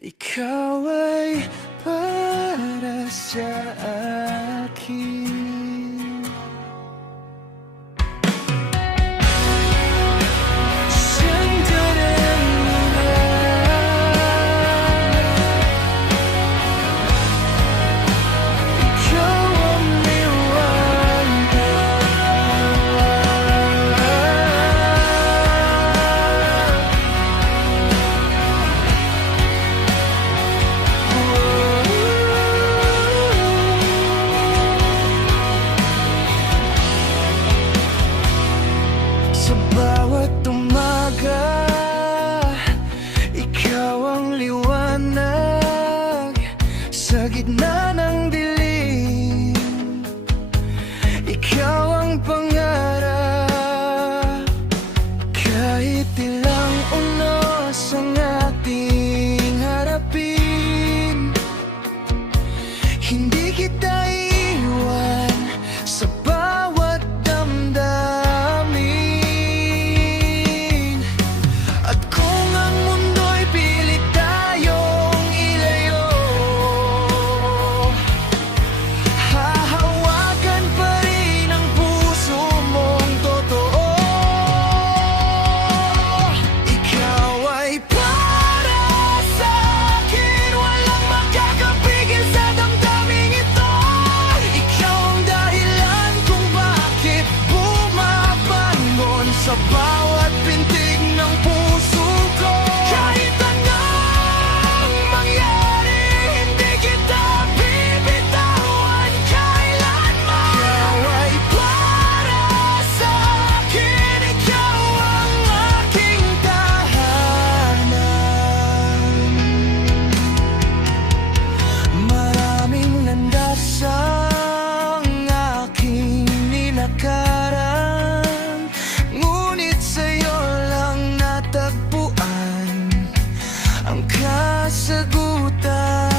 Ikaw ay para sa akin. Ikaw ang sa bawat umaga, ikaw ang liwanag sa gitna ng dilim. Ikaw ang pangarap kahit ilang unos ang ating harapin. Hindi kita iwan sa bawat damdamin. At kung ang mundo'y pilit tayong ilayo, hahawakan pa rin ang puso mong totoo. Ikaw ay para sa akin, walang makakapigil sa damdaming ito. Ikaw ang dahilan kung bakit bumabangon sa bawat pintig ng puso ko. Kahit anong mangyari, hindi kita bibitawan kailanman. Ikaw ay para sa akin, ikaw ang aking tahanan. Maraming landas ang aking nilakaran, ngunit sa'yo lang natagpuan ang kasagutan.